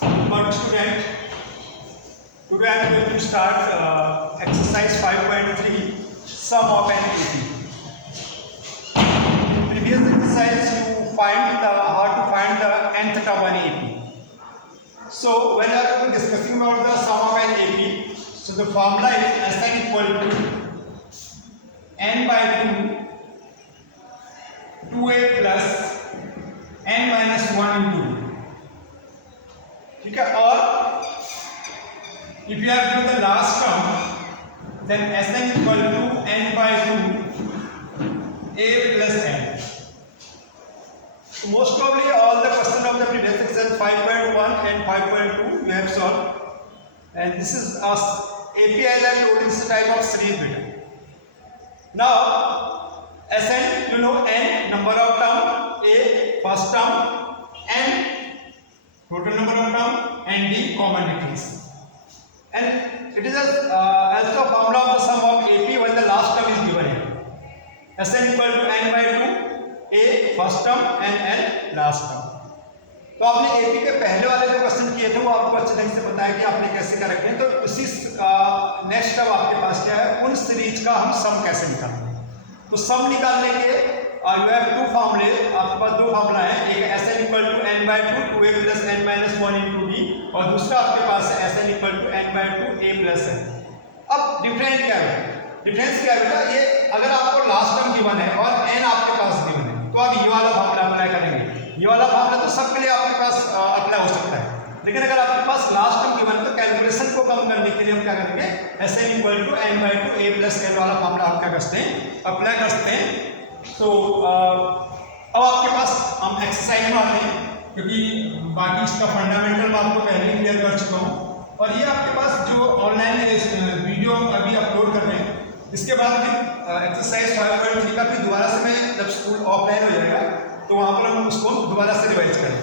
But student, today I am going to start exercise 5.3, sum of an AP. In previous exercise, you find how to find the nth term of an AP. So when I am discussing about the sum of an AP, so the formula is Sn equal to n by 2 2a plus n minus 1 into 2. ठीक है, और if you have given the last term then Sn equal to n by 2 a plus n. So most probably all the question of the previous exercise 5.1 and 5.2 we have solved, and this is a API line loading type of series beta. Now Sn, you know, n number of term, a first term, n total number of term, and d common difference. And it is also a formula of the sum of AP when the last term is given here. Sn equal to n by 2 a first term and n last term. तो आपने AP के पहले वाले जो question किए थे वो आपको अच्छे ढंग से पता है कि आपने कैसे कर रखे हैं. तो उसी नेक्स्ट अब आपके पास क्या है, उन सीरीज का हम सम कैसे निकालें. तो सम निकालने के यू हैव टू फॉर्मूले, आपके पास दो फार्मूला है. एक Sn equal to n by 2 2a plus n minus 1 into d, और दूसरा आपके पास है Sn equal to n by 2 a plus n. अब डिफरेंस क्या है, डिफरेंस क्या है बेटा, ये अगर आपको लास्ट टर्म गिवन है और n आपके पास गिवन है तो आप ये वाला फार्मूला अप्लाई करेंगे. ये वाला फार्मूला तो सबके लिए आपके पास अप्लाई हो सकता है, लेकिन अगर आपके पास लास्ट टर्म गिवन है तो कैलकुलेशन को कम करने के लिए हम क्या करेंगे, Sn equal to n by 2 a plus n वाला फार्मूला आप क्या करते हैं, अप्लाई करते हैं. तो अब आपके पास हम एक्सरसाइज में आते हैं, क्योंकि बाकी इसका फंडामेंटल मैं आपको पहले ही क्लियर कर चुका हूँ. और ये आपके पास जो ऑनलाइन वीडियो अभी अपलोड कर रहे हैं, इसके बाद फिर एक्सरसाइज 5.3 का फिर दोबारा से मैं जब स्कूल ऑफलाइन हो जाएगा तो वहाँ पर हम उसको दोबारा से रिवाइज करेंगे.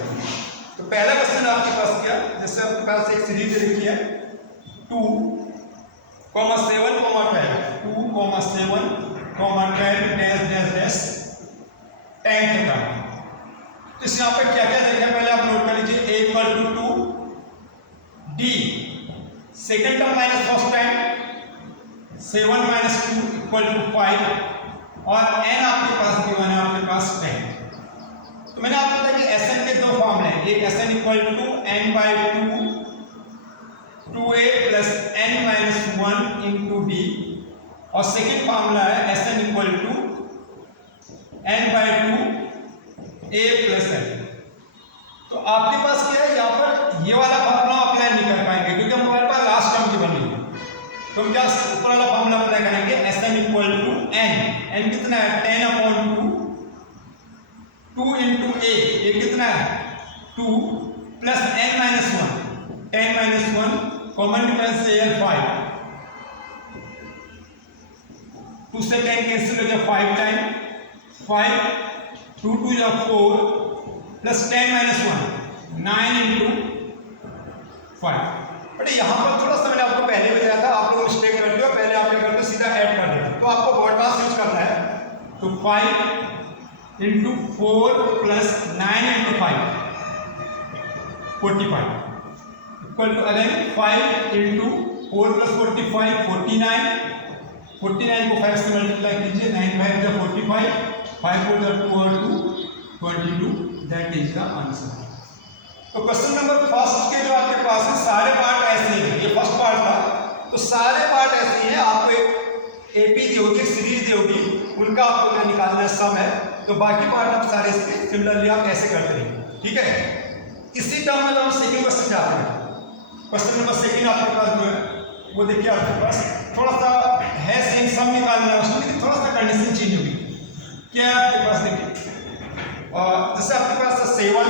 तो पहला क्वेश्चन आपके पास क्या, जैसे आपके पास एक सीरीज लिखी है 2, 7, 12 dash dash dash 10th term. तो इस यहाँ पे क्या क्या देखा, पहले आप नोट कर लीजिए. a equal to 2, d second term minus first time 7 minus 2 equal to 5, और n आपके पास गिवन है आपके पास 10. तो मैंने आपको बताया कि Sn के दो फॉर्मूले हैं. एक Sn equal to n by 2 2a plus n minus 1 into d, और सेकेंड फार्मूला है Sn equal to n by 2 a plus n. तो आपके पास क्या है, यहाँ पर ये वाला फार्मूला अप्लाई नहीं कर पाएंगे क्योंकि हमारे पास लास्ट टर्म की बनी है. तो हम क्या ऊपर वाला फार्मूला अप्लाई करेंगे, Sn इक्वल टू n कितना है 10/2 2 इंटू a, ये कितना है 2 plus n minus 1 10 minus 1 common difference है 5, 2 से 10 कैंसिल हो जाए 5 टाइम 5 2 2 या 4 प्लस 10 माइनस 1 9 इंटू 5. बट यहाँ पर थोड़ा सा मैंने आपको पहले बताया था, आप लोग मिस्टेक कर दिया, पहले आप क्या करते हो सीधा ऐड कर देते. तो आपको बॉड पास यूज करना है. तो 5 into 4 plus 9 into 5 45 equal to again 5 into 4 plus 45 49 को 5 से मल्टीप्लाई कीजिए, 9 5 जा 45 5 4 जा 2 और 2 22, दैट इज द आंसर. तो क्वेश्चन नंबर फर्स्ट के जो आपके पास है सारे पार्ट ऐसे ही हैं. ये फर्स्ट पार्ट था, तो सारे पार्ट ऐसे ही हैं. आपको एक एपी दी होगी, एक सीरीज दी होगी, उनका आपको क्या निकालना है, सम है. तो बाकी पार्ट आप सारे इसके सिमिलरली आप ऐसे करते रहिए. ठीक है, इसी टर्म में हम सेकंड क्वेश्चन जाते हैं. क्वेश्चन नंबर सेकंड आपके पास जो है वो देखिए, आपके पास थोड़ा सा है सेम सम निकालना है उसमें, लेकिन थोड़ा सा कंडीशन चेंज होगी. क्या है आपके पास, देखिए जैसे आपके पास 7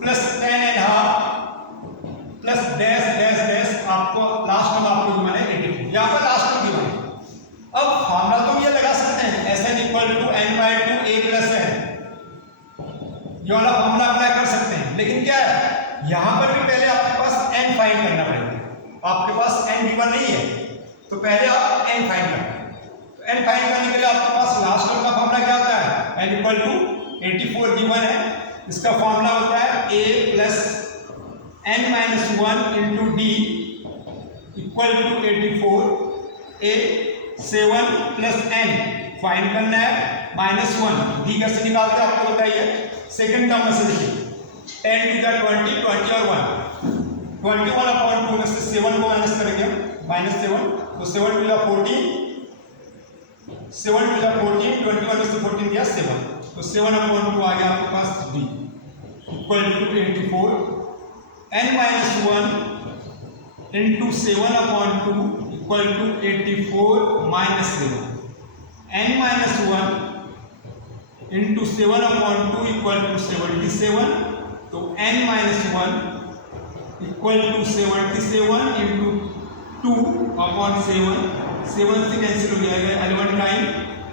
plus 10.5 plus dash dash dash, आपको लास्ट टर्म आपको गिवन है 84. यहाँ पर लास्ट टर्म गिवन है. अब फार्मूला तो ये लगा सकते हैं Sn equal to n by 2 a plus n, ये वाला फार्मूला अप्लाई कर सकते हैं. लेकिन क्या है, यहाँ पर भी पहले आपके पास n फाइंड करना पड़ेगा. आपके पास n गिवन नहीं है तो पहले आप n फाइंड करना. तो n फाइंड करने के लिए आपके पास लास्ट टर्म का फार्मूला क्या होता है, n इक्वल टू 84 गिवन है, इसका फॉर्मूला होता है a plus n minus 1 into D equal to 84 A 7 plus n find करना है -1 डी कैसे निकालते हैं आपको बताइए। सेकंड टर्म में से देखिए 10 टू द 20 20 और 1 21 अपॉन 2 में से 7 को माइनस करेंगे -7 तो 7 टू द 14 7 टू द 14 21 में से 14 दिया 7 तो 7 अपॉन 2 आ गया आपके पास D equal to 84 n minus 1 into 7 upon 2 equal to 84 minus 7 n minus 1 into 7 upon 2 equal to 77 तो n minus 1 equal to 77 into 2 upon 7 7 से कैंसिल हो जाएगा 11 टाइम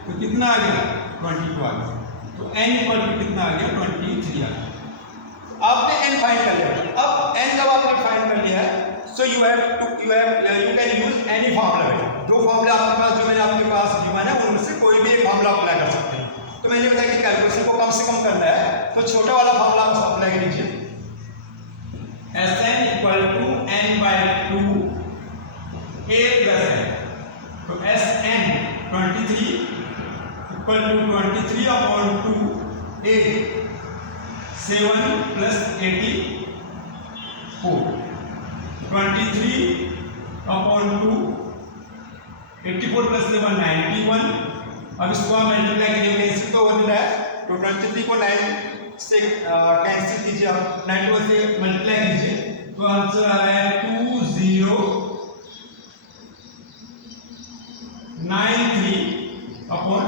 तो कितना आ गया 22 आ गया तो n इक्वल टू कितना आ गया 23 आ गया। आपने n फाइंड कर लिया। अब n जब आपने फाइंड कर लिया है so you can use any formula. दो फार्मूला आपके पास जो मैंने आपके पास दिया है उनमें से कोई भी एक फार्मूला अप्लाई कर सकते हैं। तो मैंने बताया कि कैलकुलेशन को कम से कम करना है तो छोटा वाला फार्मूला आप अप्लाई कीजिए Sn equal to n by 2 a plus n तो Sn 23 equal to 23 upon 2 a 7 plus 84 23 upon 2 84 plus 7 91। अब इसको हम मल्टीप्लाई कीजिए कैंसिल तो हो रहा है तो 23 को 9 से कैंसिल कीजिए आप 91 से मल्टीप्लाई कीजिए तो आंसर आ रहा है 2093 upon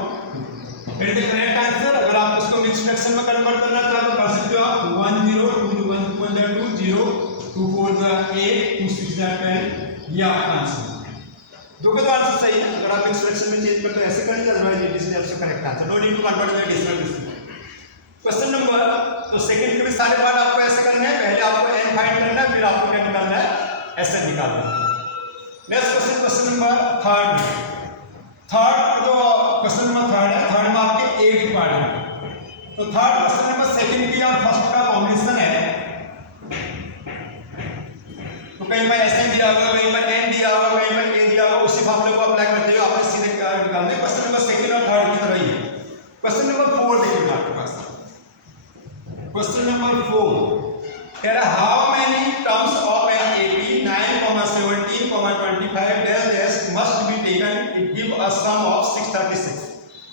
2 it is correct answer. अगर आप इसको मिक्स फ्रैक्शन में कन्वर्ट करना चाहते हो कर सकते हो आप 10 2 1 2 0 2 4 8 2 6 10 ये आपका आंसर। दो का तो आंसर सही है। अगर आप मिक्स फ्रैक्शन में चेंज करते हो ऐसे करेंगे otherwise it is also correct answer. No need to convert the decimal digit. Question number तो सेकंड के भी सारे पार्ट आपको ऐसे करने हैं। पहले आपको n फाइंड करना है फिर आपको क्या निकालना है Sn निकालना है। नेक्स्ट क्वेश्चन नंबर थर्ड जो क्वेश्चन नंबर थर्ड है थर्ड में आपके एक पार्ट है तो थर्ड क्वेश्चन नंबर सेकंड की और फर्स्ट का कॉम्बिनेशन है तो कहीं पर Sn दिया होगा कहीं पर n दिया होगा कहीं पर a दिया होगा उसी फार्मूले को अप्लाई करते हुए आपने सीधे निकालना है। क्वेश्चन नंबर सेकंड और थर्ड की तरह ही है। क्वेश्चन नंबर 4 देखिए आपके पास क्वेश्चन नंबर 4 कह रहा how many terms of an AP 9, 17, 25 dash must be taken it give a sum of 636।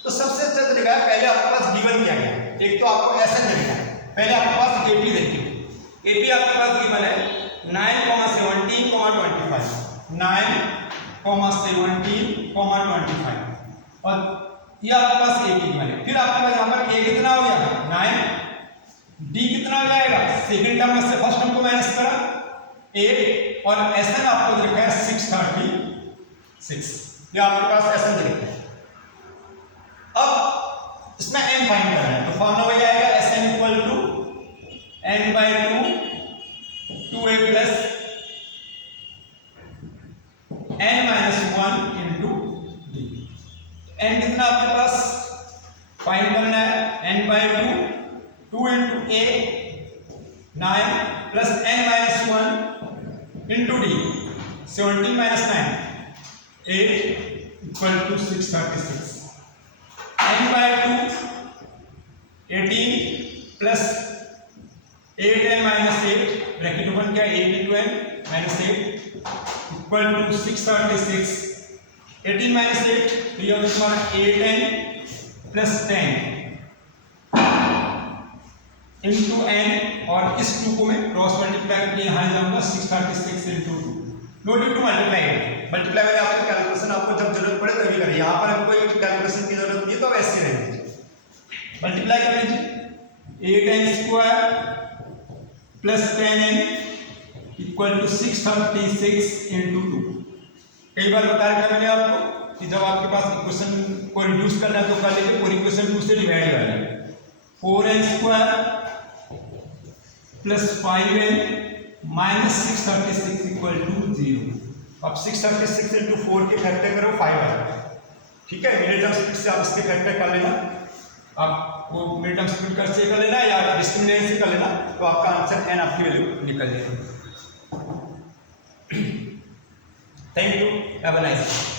तो सबसे अच्छा तरीका है पहले आपके पास गिवन क्या है एक तो आपको Sn देखना है। पहले आपके पास AP देखिए AP आपके पास गिवन है 9, 17, 25 9, 17, 25 और ये आपके पास A गिवन है। फिर आपके पास यहाँ पर A कितना हो गया 9 डी कितना हो जाएगा सेकंड टर्म में से फर्स्ट टर्म को माइनस करा 8 और Sn आपको लिखा है 636 ये आपके पास Sn लिखा है। अब इसमें n फाइंड करना है तो फॉर्मूला हो जाएगा Sn equal to n by 2 2a plus n minus 1 into d. n कितना आपके पास फाइंड करना है n by 2 into a 9 plus n minus 1 into d 17 minus 9 8 equal to 636 n by 2 18 plus 8n minus 8 bracket open किया 8 into n minus 8 equal to 636 18 minus 8 तो ये होगा तुम्हारा 8n plus 10 इंटू n और इस 2 को मैं क्रॉस मल्टीप्लाई करके यहाँ जाऊंगा 636 into 2 no due to multiply मैंने आपको कैलकुलेशन आपको जब जरूरत पड़े तभी करिए। यहाँ पर हमको कोई कैलकुलेशन की जरूरत नहीं है तो ऐसे रहने दीजिए मल्टीप्लाई कर लीजिए 8n square plus 10n equal to 636 into 2। कई बार बताया था मैंने आपको कि जब आपके पास इक्वेशन को रिड्यूस करना है तो कर लीजिए और इक्वेशन 2 से डिवाइड कर लीजिए 4n square plus 5n minus 636 equal to 0। अब 636 इंटू 4 के फैक्टर करो 5 आएगा। ठीक है मिनट ऑफ स्पीड से आप इसके फैक्टर कर लेना। अब वो मिड टर्म स्प्लिट से कर लेना या डिस्क्रिमिनेंट से कर लेना, तो आपका आंसर n आपकी वैल्यू निकल जाएगी। Thank you, have a nice day.